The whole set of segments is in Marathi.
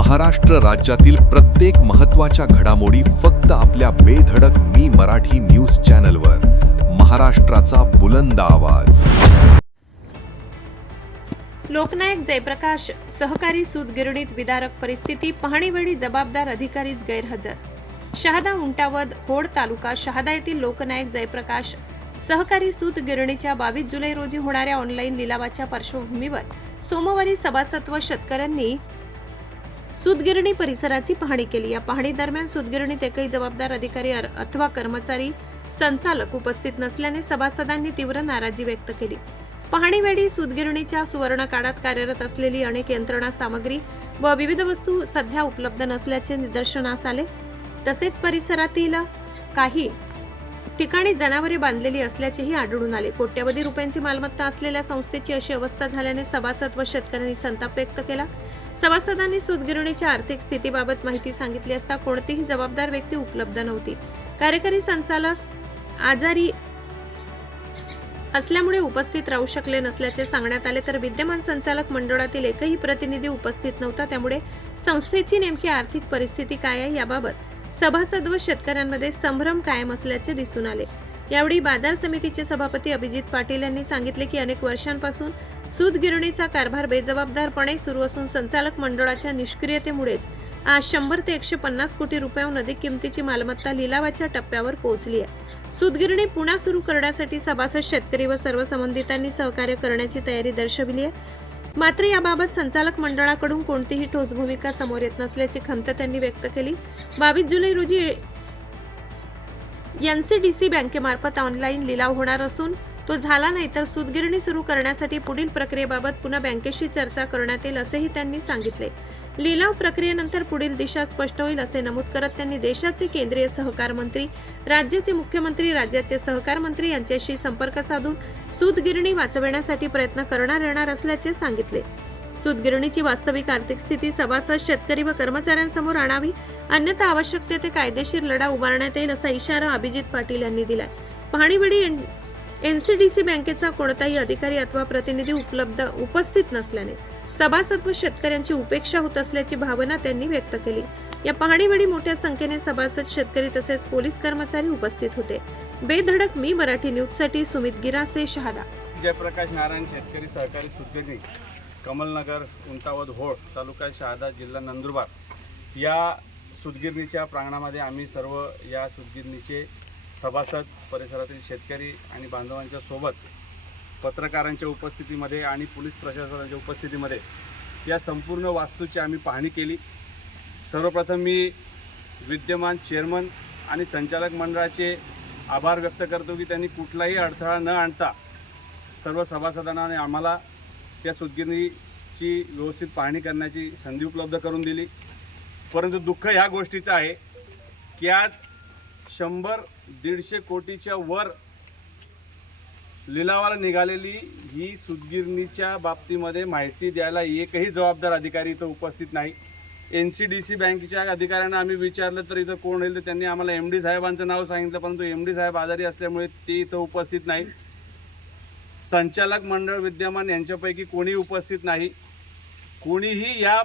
महाराष्ट्र राज्यातील प्रत्येक महत्त्वाच्या घडामोडी फक्त आपल्या बेधडक मी मराठी न्यूज चॅनलवर. महाराष्ट्राचा बुलंद आवाज. लोकनायक जयप्रकाश सहकारी सूत गिरणीत विदारक परिस्थिती, पाहणीवेळी जबाबदार अधिकारीच गैरहजर. शहादा उंटावद होड तालुका शहादा येथील लोकनायक जयप्रकाश सहकारी सूत गिरणीच्या 22 जुलै रोजी होणाऱ्या ऑनलाईन लिलावाच्या पार्श्वभूमीवर सोमवारी सभासद व शेतकऱ्यांनी सूतगिरणी परिसराची पाहणी केली. या पाहणी दरम्यान सूतगिरणीत एकही जबाबदार अधिकारी अथवा कर्मचारी संचालक उपस्थित नसल्याने सभासदांनी तीव्र नाराजी व्यक्त केली. पाहणीवेळी सूतगिरणीच्या सुवर्ण काळात कार्यरत असलेली अनेक यंत्रणा सामग्री व विविध वस्तू सध्या उपलब्ध नसल्याचे निदर्शनास आले. तसेच परिसरातील काही ठिकाणी जनावरे बांधलेली असल्याचेही आढळून आले. कोट्यवधी रुपयांची मालमत्ता असलेल्या संस्थेची अशी अवस्था झाल्याने सभासद व शेतकऱ्यांनी संताप व्यक्त केला. सभासदांनी सूतगिरणीच्या आर्थिक स्थितीबाबत माहिती सांगितली असता कोणतीही जबाबदार व्यक्ती उपलब्ध नव्हती. कार्यकारी संचालक आजारी असल्यामुळे उपस्थित राहू शकले नसल्याचे सांगण्यात आले. तर विद्यमान संचालक मंडळातील एकही प्रतिनिधी उपस्थित नव्हता. त्यामुळे संस्थेची नेमकी आर्थिक परिस्थिती काय आहे याबाबत सभासद व शेतकऱ्यांमध्ये संभ्रम कायम असल्याचे दिसून आले. यावेळी बाजार समितीचे सभापती अभिजित पाटील यांनी सांगितले की अनेक वर्षांपासून सूतगिरणीचा कारभार बेजबाबदारपणे सुरू असून संचालक मंडळाच्या निष्क्रियतेमुळेच आज 100 ते 150 कोटी रुपयांहून अधिक किमतीची मालमत्ता लिलावाच्या टप्प्यावर पोहोचली आहे. सूतगिरणी पुन्हा सुरू करण्यासाठी सभासद, शेतकरी व सर्व संबंधितांनी सहकार्य करण्याची तयारी दर्शविली आहे. मात्र याबाबत संचालक मंडळाकडून कोणतीही ठोस भूमिका समोर येत नसल्याची खंत त्यांनी व्यक्त केली. 22 जुलै रोजी NCDC बँकेमार्फत ऑनलाईन लिलाव होणार असून तो झाला नाही तर सूतगिरणी सुरू करण्यासाठी पुढील प्रक्रियेबाबत पुन्हा बँकेशी चर्चा करण्यात येईल असेही त्यांनी सांगितले. लिलाव प्रक्रियेनंतर पुढील दिशा स्पष्ट होईल असे नमूद करत त्यांनी देशाचे केंद्रीय सहकार मंत्री, राज्याचे मुख्यमंत्री, राज्याचे सहकार मंत्री यांच्याशी संपर्क साधून सूतगिरणी वाचवण्यासाठी प्रयत्न करणार येणार असल्याचे सांगितले. सूतगिरणीची वास्तविक आर्थिक स्थिती सभासद, शेतकरी व कर्मचाऱ्यांसमोर आणावी, अन्यथा आवश्यक ते कायदेशीर लढा उभारण्यात येईल असा इशारा अभिजित पाटील यांनी दिलाय. पाहणीवेळी NCDC बँकेचा कोणताही अधिकारी अथवा प्रतिनिधी उपस्थित नसल्याने सभासद व शेतकऱ्यांची उपेक्षा होत असल्याची भावना त्यांनी व्यक्त केली. या पाहणीवेळी मोठ्या संख्येने सभासद, शेतकरी तसेच पोलीस कर्मचारी उपस्थित होते. बेधडक मी मराठी न्यूज साठी सुमित गिरासे, शहादा. जयप्रकाश नारायण शेतकरी सहकारी सूतगिरणी, कमलनगर, उंटावद होड तालुका शहादा, जिल्हा नंदुरबार या सूतगिरणीच्या प्रांगणामध्ये आम्ही सर्व या सूतगिरणीचे सभासद, परिसरातील शेतकरी आणि बांधवांच्या सोबत पत्रकारांच्या उपस्थितीमध्ये आणि पोलीस प्रशासनाच्या उपस्थितीमध्ये या संपूर्ण वास्तूची आम्ही पाहणी केली. सर्वप्रथम मी विद्यमान चेअरमन आणि संचालक मंडळाचे आभार व्यक्त करतो की त्यांनी कुठलाही अडथळा न आणता सर्व सभासदांना आणि आम्हाला त्या सूतगिरणीची व्यवस्थित पाहणी करण्याची संधी उपलब्ध करून दिली. परंतु दुःख ह्या गोष्टीचं आहे की आज 100-150 कोटीच्या वर लिलावाला निघालेली ही सूतगिरणीच्या बाबतीमध्ये माहिती द्यायला एकही जबाबदार अधिकारी इथं उपस्थित नाही. NCDC बँकेच्या अधिकाऱ्यांना आम्ही विचारलं तर इथं कोण येईल तर त्यांनी आम्हाला MD साहेबांचं नाव सांगितलं, परंतु MD साहेब आजारी असल्यामुळे ते इथं उपस्थित नाही. संचालक मंडळ विद्यमान यांच्यापैकी कोणी उपस्थित नाही. कोणीही या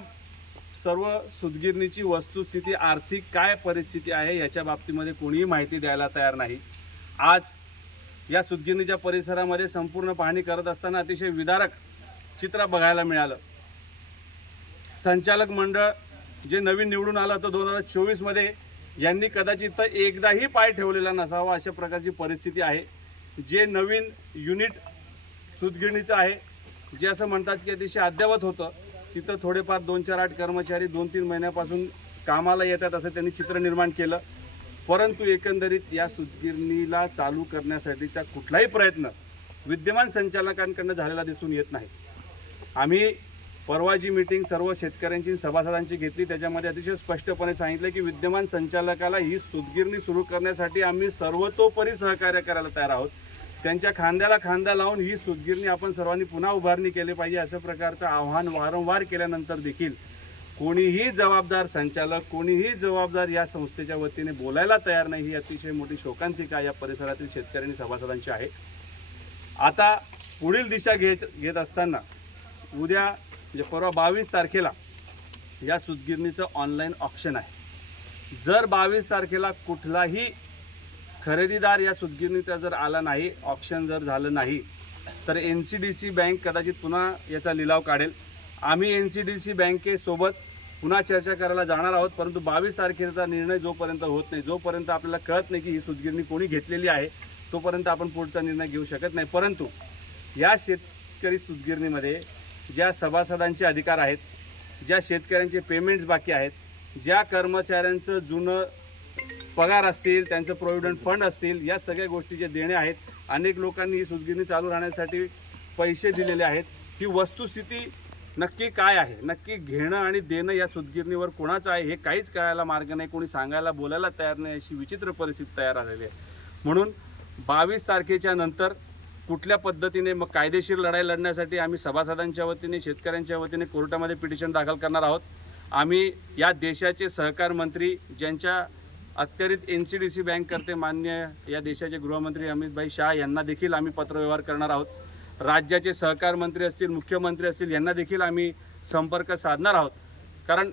सर्व सूतगिरणीची वस्तुस्थिती, आर्थिक काय परिस्थिती आहे याच्या बाबतीमध्ये कोणीही माहिती द्यायला तयार नाही. आज या सूतगिरणीच्या परिसरामध्ये संपूर्ण पाहणी करत असताना अतिशय विदारक चित्र बघायला मिळालं. संचालक मंडळ जे नवीन निवडून आलं तर 2024मध्ये यांनी कदाचित एकदाही पाय ठेवलेला नसावा अशा प्रकारची परिस्थिती आहे. जे नवीन युनिट सूतगिरणीचं आहे, जे असं म्हणतात की अतिशय अद्ययावत होतं, तिथं थोडेफार 2-4-8 कर्मचारी 2-3 महिन्यापासून कामाला येतात असं त्यांनी चित्र निर्माण केलं. परंतु एकंदरीत या सूतगिरणीला चालू करण्यासाठीचा कुठलाही प्रयत्न विद्यमान संचालकांकडून झालेला दिसून येत नाही. आम्ही परवा जी मीटिंग सर्व शेतकऱ्यांची, सभासदांची घेतली त्याच्यामध्ये अतिशय स्पष्टपणे सांगितलं की विद्यमान संचालकाला ही सूतगिरणी सुरू करण्यासाठी आम्ही सर्वतोपरी सहकार्य करायला तयार आहोत. त्यांच्या खांद्याला खांदा लावून ही सूतगिरणी आपण सर्वांनी पुन्हा उभारणी केली पाहिजे अशा प्रकारचं आव्हान वारंवार केल्यानंतर देखील कोणीही जबाबदार संचालक, कोणीही जबाबदार या संस्थेच्या वतीने बोलायला तयार नाही. ही अतिशय मोठी शोकांतिका या परिसरातील शेतकरी आणि सभासदांची आहे. आता पुढील दिशा घेत असताना उद्या म्हणजे परवा 22 तारखेला या सूतगिरणीचं ऑनलाईन ऑक्शन आहे। जर 22 तारखेला कुठलाही खरेदीदार या सूतगिरणीत जर आला नाही, ऑक्शन जर झालं नाही, तर NCDC बँक कदाचित पुन्हा याचा लिलाव काढेल। आम्ही NCDC बँकेसोबत पुन्हा चर्चा करायला जाणार आहोत, परंतु 22 तारखेचा निर्णय जोपर्यंत होत नाही, जोपर्यंत आपल्याला कळत नाही की ही सूतगिरणी कोणी घेतलेली आहे, तोपर्यंत आपण पुढचा निर्णय घेऊ शकत नाही। परंतु या शेतकरी सूतगिरणीमध्ये ज्या सभासदांचे अधिकार आहेत, ज्या शेतकऱ्यांचे पेमेंट्स बाकी आहेत, ज्या कर्मचाऱ्यांचं जुनं पगार असतील, त्यांचं प्रोव्हिडंट फंड असतील, या सगळ्या गोष्टीचे देणे आहेत। अनेक लोकांनी ही सूतगिरणी चालू राहण्यासाठी पैसे दिलेले आहेत। ही वस्तुस्थिती नक्की काय आहे, नक्की घेणं आणि देणं या सूतगिरणीवर कोणाचं आहे हे काहीच कळायला मार्ग नाही, कोणी सांगायला बोलायला तयार नाही, अशी विचित्र परिस्थिती तयार झालेली आहे। म्हणून 22 तारखेच्या नंतर कुठल्या पद्धतीने मग कायदेशीर लढाई लढण्यासाठी आम्ही सभासदांच्या वतीने, शेतकऱ्यांच्या वतीने कोर्टामध्ये पिटिशन दाखल करणार आहोत। आम्ही या देशाचे सहकार मंत्री, ज्यांच्या अखत्यारीत NCDC बँक करते, मान्य या देशाचे गृहमंत्री अमित भाई शाह यांना देखील आम्ही पत्रव्यवहार करणार आहोत। राज्याचे सहकार मंत्री असतील, मुख्यमंत्री असतील, यांना देखील आम्ही संपर्क साधणार आहोत। कारण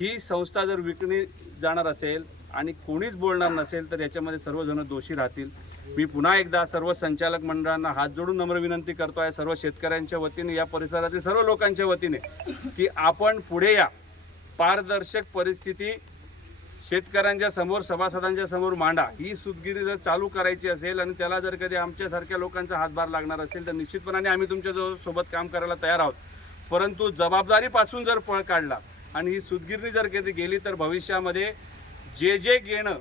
ही संस्था जर विकली जाणार असेल आणि कोणीच बोलणार नसेल तर याच्यामध्ये सर्वजण दोषी राहतील। मी पुन्हा एकदा सर्व संचालक मंडळांना हात जोडून नम्र विनंती करतो आहे, सर्व शेतकऱ्यांच्या वतीने, या परिसरातील सर्व लोकांच्या वतीने, की आपण पुढे या, पारदर्शक परिस्थिती शेतकऱ्यांच्या समोर, सभासदांच्या समोर मांडा। ही सूतगिरणी जर चालू करायची असेल आणि त्याला जर कधी आमच्यासारख्या लोकांचा हातभार लागणार असेल तर निश्चितपणाने आम्ही तुमच्या सोबत काम करायला तयार आहोत। परंतु जबाबदारीपासून जर पळ काढला आणि ही सूतगिरणी जर कधी गेली तर भविष्यामध्ये जे घेणं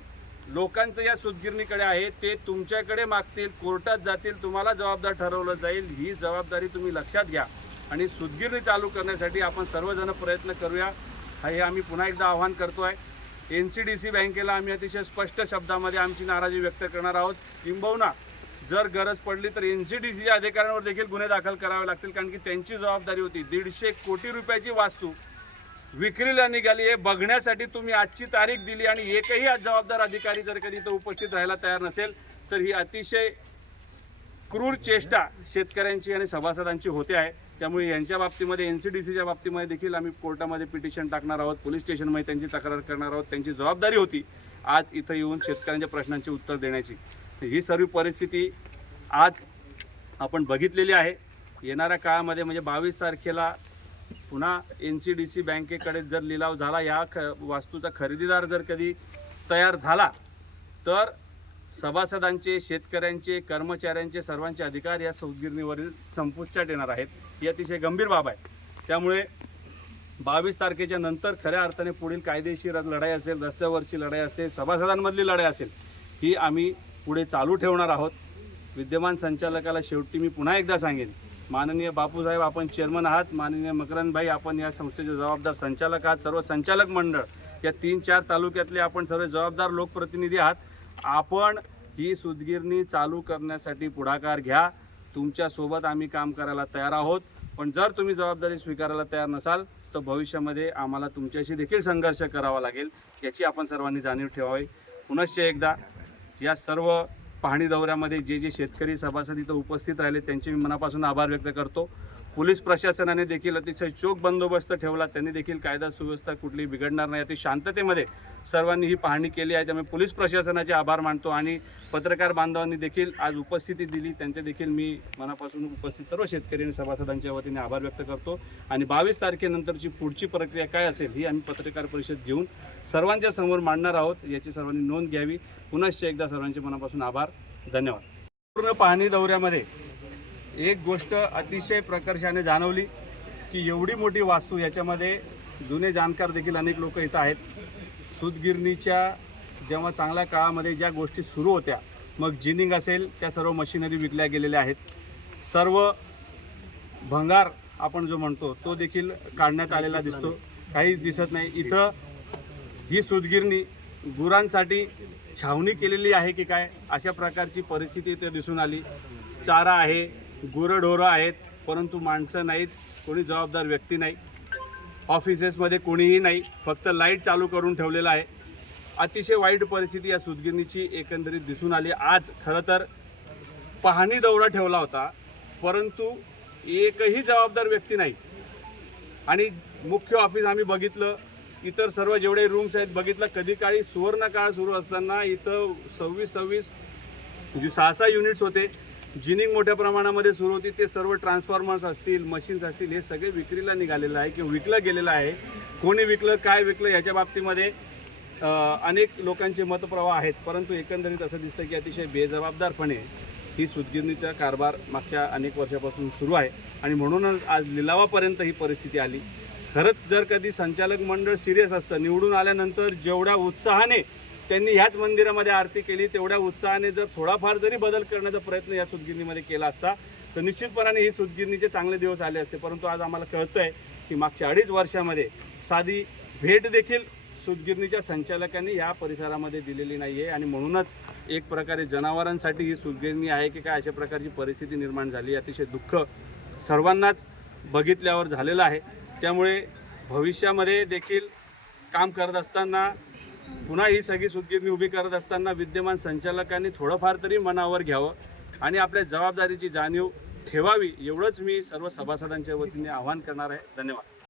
लोकांचं या सूतगिरणीकडे आहे ते तुमच्याकडे मागतील, कोर्टात जातील, तुम्हाला जबाबदार ठरवलं जाईल। ही जबाबदारी तुम्ही लक्षात घ्या आणि सूतगिरणी चालू करण्यासाठी आपण सर्वजण प्रयत्न करूया, हे आम्ही पुन्हा एकदा आवाहन करतो आहे। NCDC बँकेला आम्ही अतिशय स्पष्ट शब्दामध्ये आमची नाराजी व्यक्त करणार आहोत। किंबहुना जर गरज पडली तर NCDCच्या अधिकाऱ्यांवर देखील गुन्हे दाखल करावे लागतील, कारण की त्यांची जबाबदारी होती। 150 कोटी रुपयाची वास्तू विक्रीला निघाली आहे, बघण्यासाठी तुम्ही आजची तारीख दिली आणि एकही जबाबदार अधिकारी जर कधी तो उपस्थित राहायला तयार नसेल तर ही अतिशय क्रूर चेष्टा शेतकऱ्यांची आणि सभासदांची होते आहे। त्यामुळे यांच्या बाबतीमध्ये, NCDCच्या बाबतीमध्ये देखील आम्ही कोर्टामध्ये पिटिशन टाकणार आहोत, पोलीस स्टेशनमध्ये त्यांची तक्रार करणार आहोत। त्यांची जबाबदारी होती आज इथं येऊन शेतकऱ्यांच्या प्रश्नांचे उत्तर देण्याची। ही सर्व परिस्थिती आज आपण बघितलेली आहे। येणाऱ्या काळामध्ये म्हणजे 22 तारखेला पुन्हा NCDC बँकेकडे जर लिलाव झाला, या वास्तूचा खरेदीदार जर कधी तयार झाला तर सभासदांचे, शेतकऱ्यांचे, कर्मचाऱ्यांचे सर्वांचे अधिकार या सूतगिरणीवरील संपुष्टात येणार आहेत। ही अतिशय गंभीर बाब आहे। त्यामुळे 22 तारखेच्या नंतर खऱ्या अर्थाने पुढील कायदेशीर लढाई असेल, रस्त्यावरची लढाई असेल, सभासदांमधली लढाई असेल, ही आम्ही पुढे चालू ठेवणार आहोत। विद्यमान संचालकाला शेवटी मी पुन्हा एकदा सांगेन, माननीय बापूसाहेब आपण चेअरमन आहात, माननीय मकरंदभाई आपण या संस्थेचे जबाबदार संचालक आहात, सर्व संचालक मंडळ या 3-4 तालुक्यातले आपण सर्व जबाबदार लोकप्रतिनिधी आहात। आपण ही सूतगिरणी चालू करण्यासाठी पुढाकार घ्या, तुमच्यासोबत आम्ही काम करायला तयार आहोत। पण जर तुम्ही जबाबदारी स्वीकारायला तयार नसाल तर भविष्यामध्ये आम्हाला तुमच्याशी देखील संघर्ष करावा लागेल, याची आपण सर्वांनी जाणीव ठेवावी। पुनश्च एकदा या सर्व पाहणी दौऱ्यामध्ये जे शेतकरी सभासद इथं उपस्थित राहिले त्यांचे मी मनापासून आभार व्यक्त करतो। पोलीस प्रशासनाने देखील अतिशय चोख बंदोबस्त ठेवला, त्यांनी देखील कायदा सुव्यवस्था कुठली बिघडणार नाही अति शांततेमध्ये सर्वांनी ही पाहणी केली आहे। त्यामुळे पोलीस प्रशासनाचे आभार मानतो आणि पत्रकार बांधवांनी देखील आज उपस्थिती दिली, त्यांचे देखील मी मनापासून उपस्थित सर्व शेतकरी आणि सभासदांच्या वतीने आभार व्यक्त करतो। आणि 22 तारखेनंतरची पुढची प्रक्रिया काय असेल ही आम्ही पत्रकार परिषद घेऊन सर्वांच्या समोर मांडणार आहोत, याची सर्वांनी नोंद घ्यावी। पुनश्च एकदा सर्वांचे मनापासून आभार, धन्यवाद। पूर्ण पाहणी दौऱ्यामध्ये एक गोष्ट अतिशय प्रकर्षाने जाणवली की एवढी मोठी वास्तू, याच्यामध्ये जुने जाणकार देखील अनेक लोक इथं आहेत। सूतगिरणीच्या जेव्हा चांगल्या काळामध्ये ज्या गोष्टी सुरू होत्या, मग जिनिंग असेल, त्या सर्व मशिनरी विकल्या गेलेल्या आहेत। सर्व भंगार आपण जो म्हणतो तो देखील काढण्यात आलेला दिसतो, काही दिसत नाही। इथं ही सूतगिरणी गुरांसाठी छावणी केलेली आहे की काय, अशा प्रकारची परिस्थिती इथे दिसून आली। चारा आहे, गुरंढोरं आहेत, परंतु माणसं नाहीत, कोणी जबाबदार व्यक्ती नाही, ऑफिसेसमध्ये कोणीही नाही, फक्त लाईट चालू करून ठेवलेलं आहे। अतिशय वाईट परिस्थिती या सूतगिरणीची एकंदरीत दिसून आली। आज खरं तर पाहणी दौरा ठेवला होता, परंतु एकही जबाबदार व्यक्ती नाही आणि मुख्य ऑफिस आम्ही बघितलं, इतर सर्व जेवढे रूम्स आहेत बघितलं. कधी काळी सुवर्ण काळ सुरू असताना इथं 26 जे 6 युनिट्स होते, जिनिंग मोठ्या प्रमाणामध्ये सुरू होती. ते सर्व ट्रान्सफॉर्मर्स असतील, मशीन्स असतील, हे सगळे विक्रीला निघालेलं आहे किंवा विकलं गेलेलं आहे. कोणी विकलं, काय विकलं याच्या बाबतीमध्ये अनेक लोकांचे मतप्रवाह आहेत. परंतु एकंदरीत असं दिसतं की अतिशय बेजबाबदारपणे ही सूतगिरणीचा कारभार मागच्या अनेक वर्षापासून सुरू आहे आणि म्हणूनच आज लिलावापर्यंत ही परिस्थिती आली. खरंच जर कधी संचालक मंडळ सिरियस असतं, निवडून आल्यानंतर जेवढ्या उत्साहाने त्यांनी ह्याच मंदिरामध्ये आरती केली, तेवढ्या उत्साहाने जर थोडाफार जरी बदल करण्याचा प्रयत्न या सूतगिरणीमध्ये केला असता तर निश्चितपणाने ही सूतगिरणीचे चांगले दिवस आले असते. परंतु आज आम्हाला कळतंय की मागच्या 2.5 वर्षामध्ये साधी भेट देखील सूतगिरणीच्या संचालकांनी या परिसरामध्ये दिलेली नाही आहे आणि म्हणूनच एक प्रकारे जनावरांसाठी ही सूतगिरणी आहे की काय अशा प्रकारची परिस्थिती निर्माण झाली. अतिशय दुःख सर्वांनाच बघितल्यावर झालेलं आहे. त्यामुळे भविष्यामध्ये देखील काम करत असताना, पुन्हा ही सगळी सूतगिरणी उभी करत असताना विद्यमान संचालकांनी थोडंफार तरी मनावर घ्यावं आणि आपल्या जबाबदारीची जाणीव ठेवावी, एवढंच मी सर्व सभासदांच्या वतीने आवाहन करणार आहे. धन्यवाद.